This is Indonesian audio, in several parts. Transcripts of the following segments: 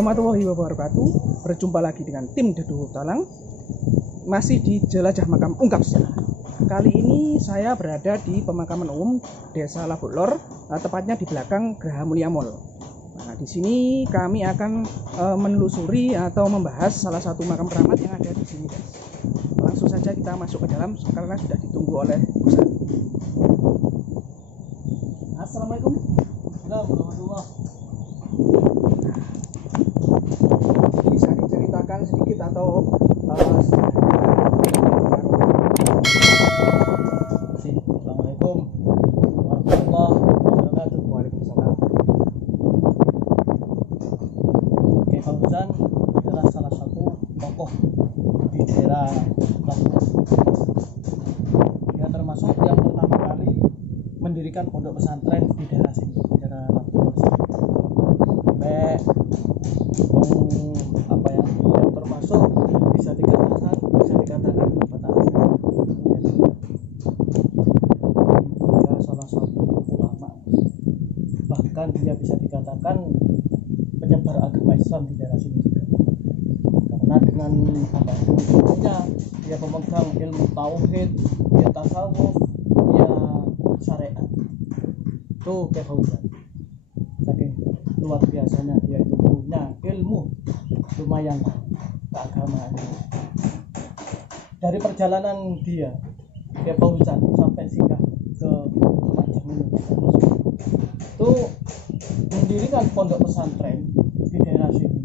warahmatullahi wabarakatuh. Berjumpa lagi dengan tim Deduh Talang, masih di Jelajah Makam Ungkap Sejarah. Kali ini saya berada di pemakaman umum Desa Labuklor, tepatnya di belakang Geraha Mulia Mall. Nah, di sini kami akan menelusuri atau membahas salah satu makam keramat yang ada di sini, guys. Langsung saja kita masuk ke dalam karena sudah ditunggu oleh Ustaz. Assalamualaikum. Warahmatullah. Bisa diceritakan sedikit atau Assalamualaikum warahmatullahi wabarakatuh. Waalaikumsalam. Kiai Fauzan adalah salah satu tokoh di daerah Labuan. Dia termasuk yang pertama kali mendirikan pondok pesantren di daerah sini, di daerah Labuan. Yang termasuk bisa dikatakan dia salah satu ulama, bahkan dia bisa dikatakan penyebar agama Islam di daerah sini juga, karena dengan ilmunya dia pemegang ilmu tauhid, dia tasawuf, dia syariat. Itu Kiai Fauzan, saking luar biasanya dia itu punya ilmu lumayan keagamaan. Dari perjalanan dia Kiai Fauzan sampai singgah ke Lumajang ini, itu mendirikan pondok pesantren di daerah sini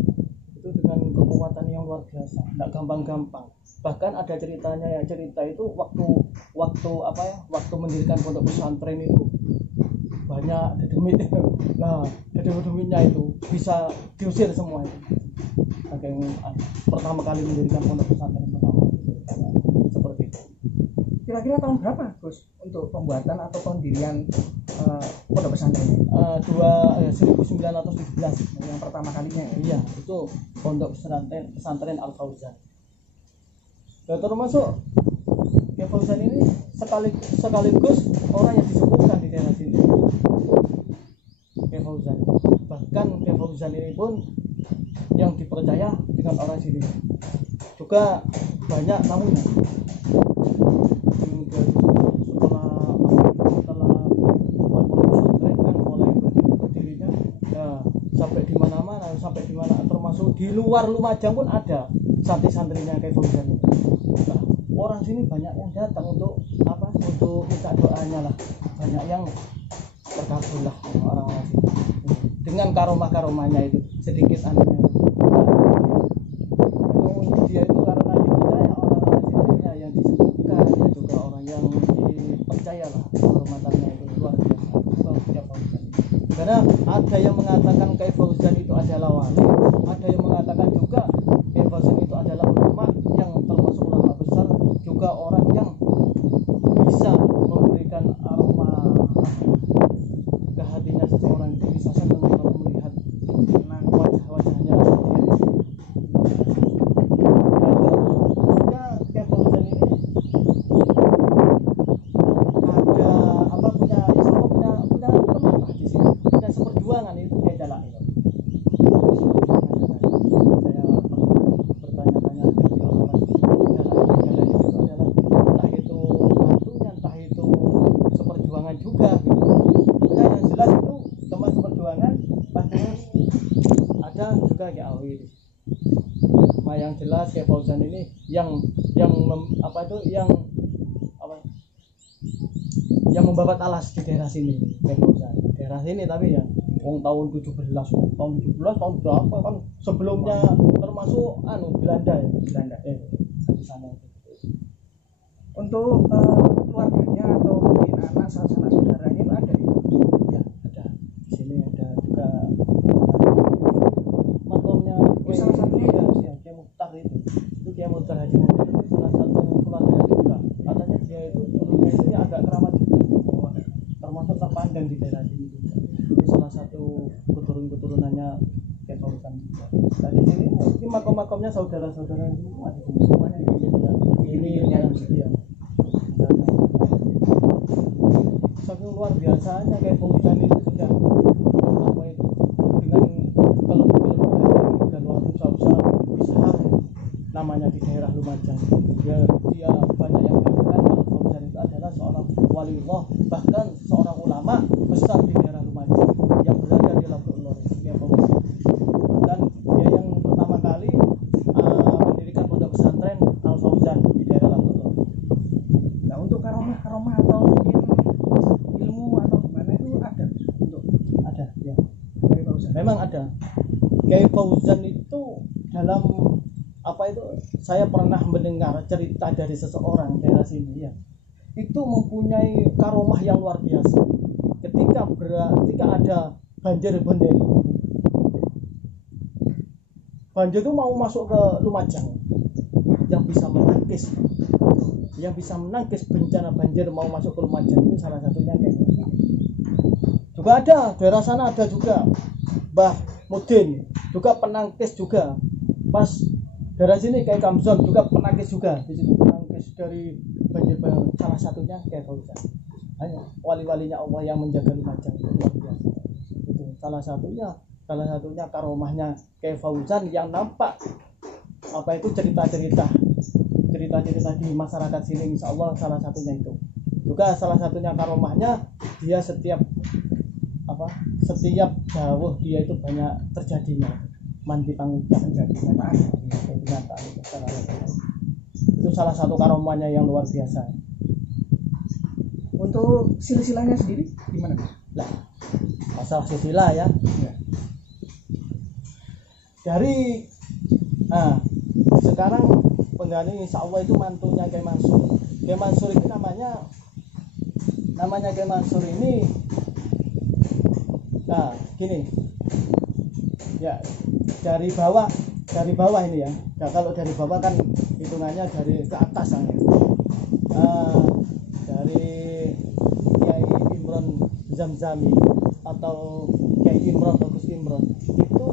itu dengan kekuatan yang luar biasa, tidak gampang-gampang. Bahkan ada ceritanya, ya cerita itu waktu mendirikan pondok pesantren itu banyak dedemit. Nah, dedemit-demitnya itu bisa diusir semua itu. Saking pertama kali mendirikan pondok pesantren seperti itu. Kira-kira tahun berapa, Gus, untuk pembuatan atau pendirian pondok pesantren ini? 1917 yang pertama kalinya. Iya, itu pondok pesantren Al Fauzan. Dan termasuk Kiai Fauzan ini sekaligus orang yang disepuhkan di daerah sini. Kiai Fauzan. Bahkan Kiai Fauzan ini pun yang dipercaya dengan orang sini. Juga banyak tamunya. Setelah pesantren kan mulai berdirinya, ya sampai di mana-mana, termasuk di luar Lumajang pun ada santri-santrinya Kiai Fauzan. Nah, orang sini banyak yang datang untuk minta doanya lah, banyak yang terkabul lah orang-orang sini dengan karomah-karomahnya itu sedikit anunya. Dia itu karena dipercaya orang-orang sini yang disebutkan, dia juga orang yang dipercaya lah, kehormatannya itu luar biasa. Karena ada yang mengatakan Kiai Fauzan itu adalah wali, ada yang mengatakan juga Kiai Fauzan itu adalah ulama yang termasuk ulama besar, juga orang yang bisa memberikan aroma ke hatinya seseorang itu, bisa senang kalau melihat wajah-wajahnya sendiri. Dan juga Kiai Fauzan ini punya teman lah di sini, punya seperjuangan, itu Kiai Jalak itu. Saya bertanya-tanya dari orang Jalak itu adalah entah itu mantunya, entah itu seperjuangan juga gitu. Nah, yang jelas itu teman seperjuangan pasti ada juga Kiai Awi. Nah, yang jelas Kiai Fauzan ini yang membabat alas di daerah sini, Kiai Fauzan. Daerah sini tapi ya tahun 17 tahun berapa kan sebelumnya termasuk Belanda ya, di sana itu. Untuk keluarganya atau mungkin anak sanak saudaranya itu ada Ya, ada. Di sini ada juga makamnya salah satunya ya Kiai Mukhtar itu. Itu Kiai Mukhtar Haji Mukhtar itu salah satu keluarga juga. Katanya dia itu dulunya itu ya agak keramat juga. Termasuk terpandang di daerah sini juga. Itu salah satu keturunannya Kiai Fauzan juga. Nah, di sini mungkin makam-makamnya saudara-saudara semua di sini semuanya ini yang dia. Saking luar biasanya Kiai Fauzan itu sudah dengan kelemahan memang ada. Kiai Fauzan itu dalam apa itu, saya pernah mendengar cerita dari seseorang daerah sini ya, itu mempunyai karomah yang luar biasa. Ketika ada banjir bandang, banjir itu mau masuk ke Lumajang, yang bisa menangkis bencana banjir mau masuk ke Lumajang itu salah satunya kayak gitu. Juga ada daerah sana, ada juga Mbah Mudin juga penangkis juga. Pas daerah sini kayak Kamzon juga penangkis juga, di situ penangkis dari banjir. Salah satunya kayak Fauzan. Hanya wali-walinya Allah yang menjaga Lumajang itu luar biasa. Itu salah satunya karomahnya kayak Fauzan yang nampak apa itu cerita-cerita di masyarakat sini, insya Allah salah satunya itu. Juga salah satunya karomahnya, dia setiap dawuh dia itu banyak terjadinya, mandi tanggung terjadinya. Itu salah satu karomahnya yang luar biasa. Untuk silsilahnya sendiri gimana? Lah, masalah silsilah ya. Dari sekarang pengganti insya Allah itu mantunya Kiai Mansur. Kiai Mansur ini namanya Kiai Mansur ini, nah gini ya, dari bawah ini ya. Nah, kalau dari bawah kan hitungannya dari ke atas ya. Dari Kiai Imron Zamzami atau Kiai Imron Bagus Imron itu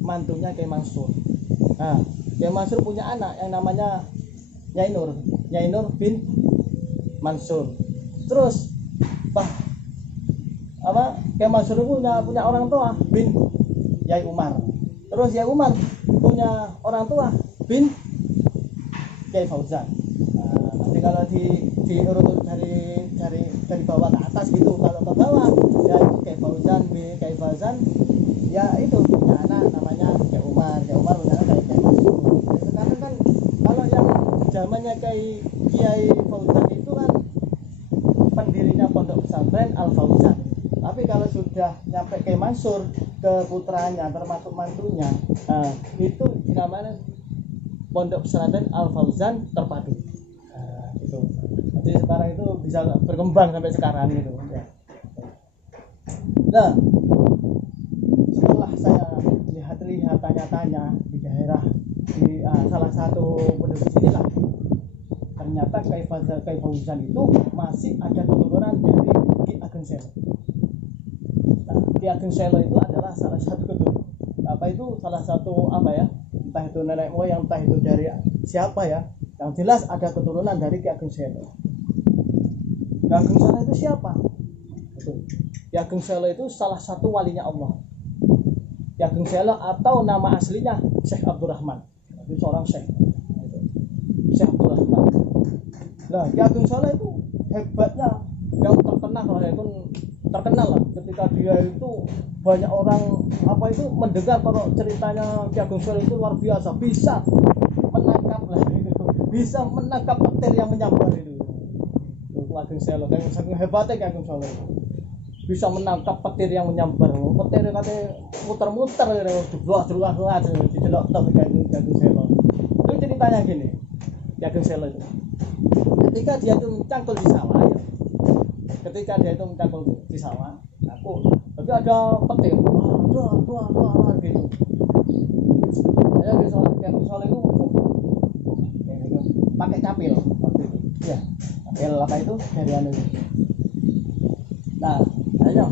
mantunya Kiai Mansur. Nah, Kiai Mansur punya anak yang namanya Nyai Nur bin Mansur. Terus Kiai Mansur punya orang tua bin Yai Umar. Terus Yai Umar punya orang tua bin Kiai Fauzan. Nah, nanti kalau diurut dari bawah ke atas gitu, kalau ke bawah ya Kiai Fauzan bin Kiai Fauzan, ya itu punya anak namanya Kiai Umar punya anak Kiai Mansur. Sekarang kan kalau yang zamannya Kiai Fauzan itu kan pendirinya pondok pesantren Al Fauzan. Tapi kalau sudah nyampe Kiai Mansur ke putranya termasuk mantunya, itu namanya pondok pesantren Al Fauzan terpadu. Itu. Jadi sekarang itu bisa berkembang sampai sekarang gitu ya. Nah, setelah saya lihat tanya-tanya di daerah di salah satu penduduk sini lah, ternyata Kiai Fauzan itu masih ada keturunan dari Ki Ageng Selo. Nah, Ki Ageng Selo itu adalah salah satu entah itu nenek moyang, entah itu dari siapa ya, yang jelas ada keturunan dari Ki Ageng Selo. Ki Ageng Selo itu siapa? Ki Ageng Selo itu salah satu walinya Allah. Ki Ageng Selo atau nama aslinya Syekh Abdurrahman. Itu seorang Syekh Abdurrahman. Nah, Ki Ageng Selo itu hebatnya, yang terkenal lah ketika dia itu banyak orang mendengar kalau ceritanya Ki Ageng Selo itu luar biasa, bisa menangkap petir yang menyambar itu. Ki Ageng Selo kan saking hebatnya Ki Ageng Selo itu. Bisa menangkap petir yang menyambar. Petir katanya muter-muter jeblok-jeblok didelok tok Ki Ageng Selo. Itu ceritanya gini. Ki Ageng Selo itu ketika dia itu mencangkul di sawah ya. Tapi ada petir dua gitu. Saya bisa Ki Solo itu pakai capil waktu itu. Ya, capil apa itu dari anu. Nah, ayo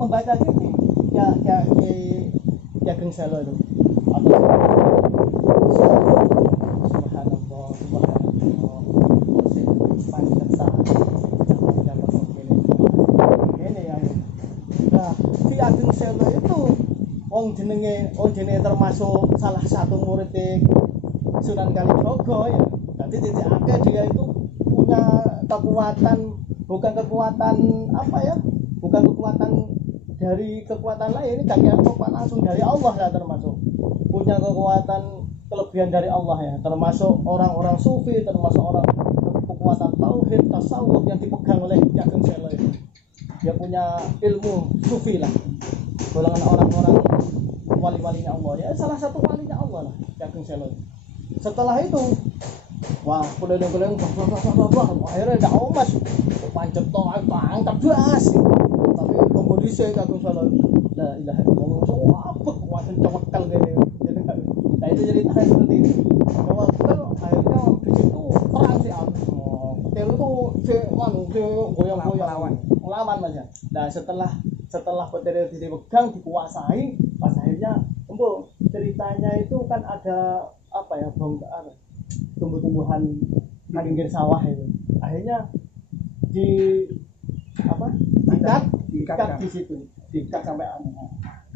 membaca gini. Ki Ageng Selo itu. Ki Ageng Selo itu wong jenenge termasuk salah satu murid Sunan Kalijogo ya. Jadi titik dia itu punya kekuatan, bukan dari kekuatan lain, ini kekuatan langsung dari Allah ya, termasuk punya kekuatan kelebihan dari Allah ya, termasuk orang-orang sufi, termasuk orang kekuatan tauhid tasawuf yang dipegang oleh Ki Ageng Selo itu. dia punya ilmu sufi lah, golongan orang-orang wali-walinya Allah ya, salah satu walinya Allah lah Ki Ageng Selo. Setelah itu wah keliling-keliling akhirnya tidak omas pancet toh tangkap gas tapi kemudian saya Ki Ageng Selo la ilaha illallah apa kuatan cewekal gini. Nah itu jadi tanya seperti ini bahwa akhirnya di situ perang sih hotel itu goyang-goyang lawan aja. Nah setelah hotel itu dipegang dikuasai pas akhirnya ceritanya itu kan ada apa ya bongkar tumbuh-tumbuhan di pinggir sawah itu akhirnya diikat di situ diikat sampai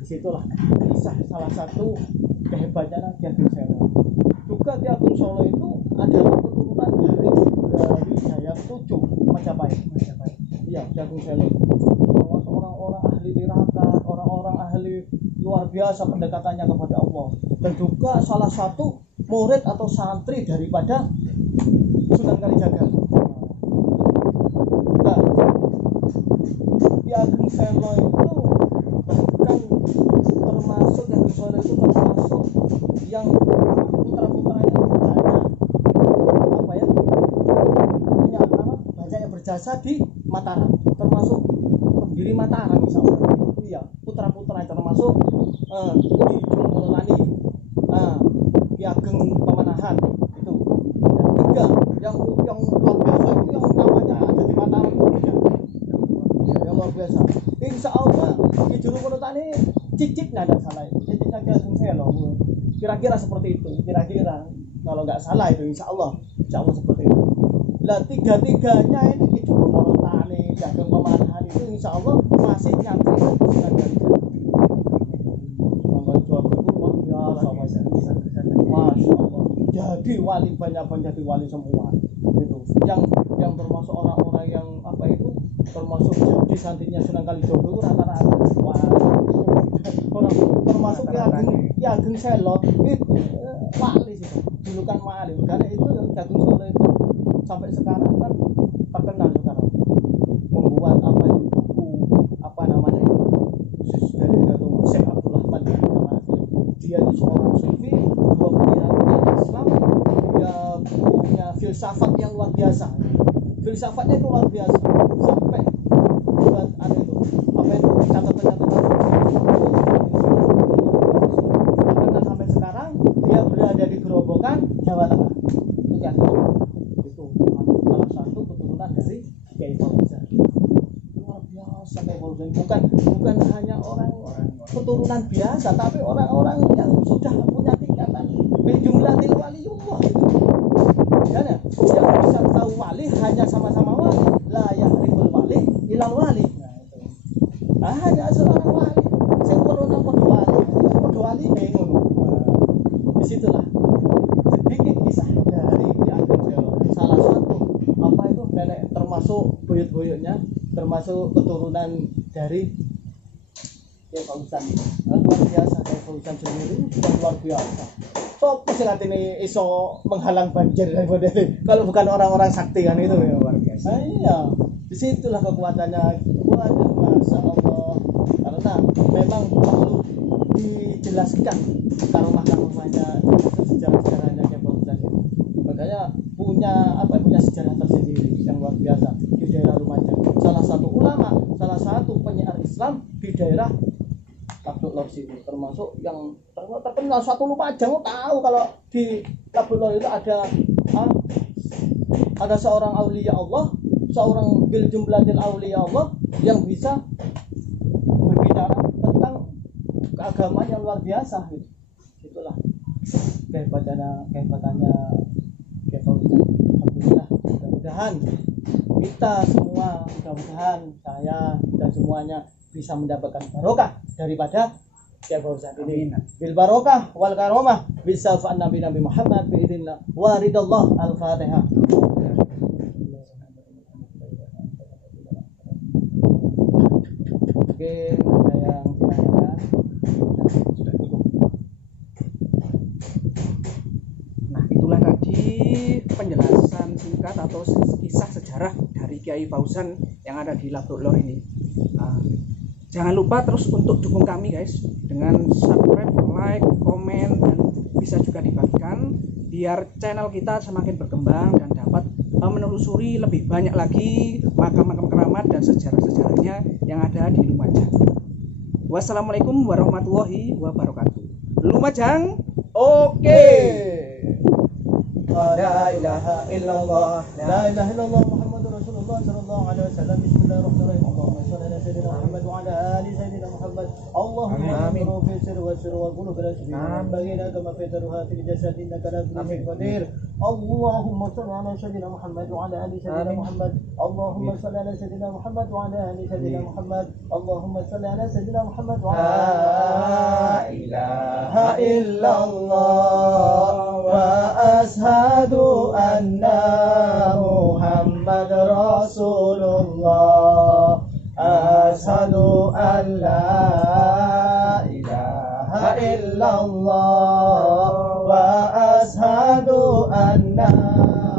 disitulah kisah salah satu kehebatannya Ki Ageng Selo. Juga Ki Ageng Selo itu adalah keturunan dari Jaya 7 Majapahit. Iya, Ki Ageng Selo. Orang-orang ahli tirakat, orang-orang ahli luar biasa pendekatannya kepada Allah. Dan juga salah satu murid atau santri daripada Sunan Kalijaga. Nah, Ki Ageng Selo itu bahkan termasuk Ki Ageng Selo itu termasuk yang putra-putranya banyak banyak yang berjasa di Mataram, termasuk pendiri Mataram misalnya. Iya, putra-putranya termasuk Ki Junung Mulani, Ki Ageng Pamanahan itu. Dan tiga yang luar biasa itu yang namanya ada di Mataram itu yang luar biasa. Insya Allah Ki Junung Mulani cicitnya ada salah itu, cicitnya Ki Ageng Selo. Kira-kira seperti itu, kira-kira kalau nggak salah itu insya Allah seperti itu. Lah tiga-tiganya ini Ki Junung Mulani, Ki Ageng Pamanahan itu insya Allah masih nyantri Sunan Kalijaga. Masya Allah. Jadi wali banyak jadi wali semua itu. Yang termasuk orang-orang yang apa itu termasuk jadi santrinya Sunan Kalijaga itu rata-rata orang termasuk Ki Ageng Selo itu wali sih. Julukan wali. Karena itu Ki Ageng Selo itu sampai sekarang kan terkenal sekarang. Membuat apa itu buku apa namanya itu khusus dari Syekh Abdullah Mandi. Dia itu seorang sufi, dua punya Islam, dia punya filsafat yang luar biasa. Filsafatnya itu luar biasa sampai buat ada itu apa itu catatan-catatan karena sampai sekarang dia berada di Gerobokan, Jawa Tengah. Itu salah satu keturunan dari Kiai Fauzan. Luar biasa Kiai Fauzan, bukan hanya orang keturunan biasa, tapi orang-orang yang sudah punya tingkatan bijumlatil waliyullah itu. Ya, yang bisa tahu wali hanya sama-sama wali, la yahriful wali ilal wali. Nah, itu. Hanya seorang wali, sing perlu wali ngono. Disitulah sedikit kisah dari Ki Ageng Selo. Salah satu apa itu nenek termasuk buyut-buyutnya, termasuk keturunan dari Kiai Fauzan. Luar biasa Kiai Fauzan sendiri sudah luar biasa. Sopo sing atine iso menghalang banjir daripada kalau bukan orang-orang sakti kan itu ya luar biasa. Iya. Disitulah kekuatannya. Waduh, Masya Allah. Karena memang perlu dijelaskan karomah-karomahnya, sejarah-sejarahnya Kiai Fauzan itu. Makanya punya sejarah tersendiri yang luar biasa di daerah Lumajang. Salah satu ulama, salah satu penyiar Islam di daerah Labuk Lor sini, termasuk yang terkenal satu Lumajang tahu kalau di Labuk Lor itu ada seorang aulia Allah, seorang bil jumlatil aulia Allah yang bisa berbicara tentang keagamaan yang luar biasa gitu. Itulah kehebatannya Kiai Fauzan. Alhamdulillah, mudah-mudahan kita semua, mudah-mudahan saya dan semuanya bisa mendapatkan barokah daripada Kiai Fauzan ini. Bil barokah wal karomah bisa fa'an Nabi Muhammad bi idznillah wa ridallah. Al-Fatihah. Oke, ada yang ditanyakan? Sudah cukup. Nah, itulah tadi penjelasan singkat atau kisah sejarah dari Kiai Fauzan yang ada di Labuk Lor ini. Nah, jangan lupa terus untuk dukung kami guys dengan subscribe, like, komen, dan bisa juga dibagikan biar channel kita semakin berkembang dan dapat menelusuri lebih banyak lagi makam-makam keramat dan sejarah-sejarahnya yang ada di Lumajang. Wassalamualaikum warahmatullahi wabarakatuh. Lumajang, oke. La ilaha illallah, la ilaha illallah Muhammadur Rasulullah sallallahu alaihi wasallam. Bismillahirrahmanirrahim. Allahumma shalli ala sayyidina Muhammad wa ala ali sayyidina Muhammad. Allahumma amin fi sirri wa sirri wa qulub la shay'a baghina kama fi ruhatil jasad innaka la tughni qadir. Allahumma shalli ala sayyidina Muhammad wa ala ali sayyidina Muhammad. Allahumma shalli ala sayyidina Muhammad wa ala ali sayyidina Muhammad. Allahumma shalli ala sayyidina Muhammad wa la ilaha illallah wa ashhadu anna Muhammad Rasulullah. Ashhadu an la ilaha illallah wa ashhadu anna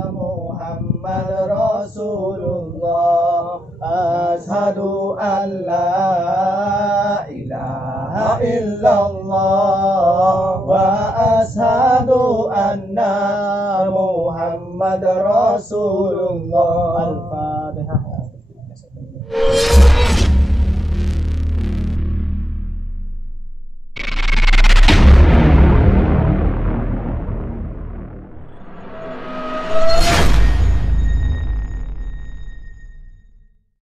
Muhammad Rasulullah. Ashhadu an la ilaha illallah wa ashhadu anna Muhammad Rasulullah.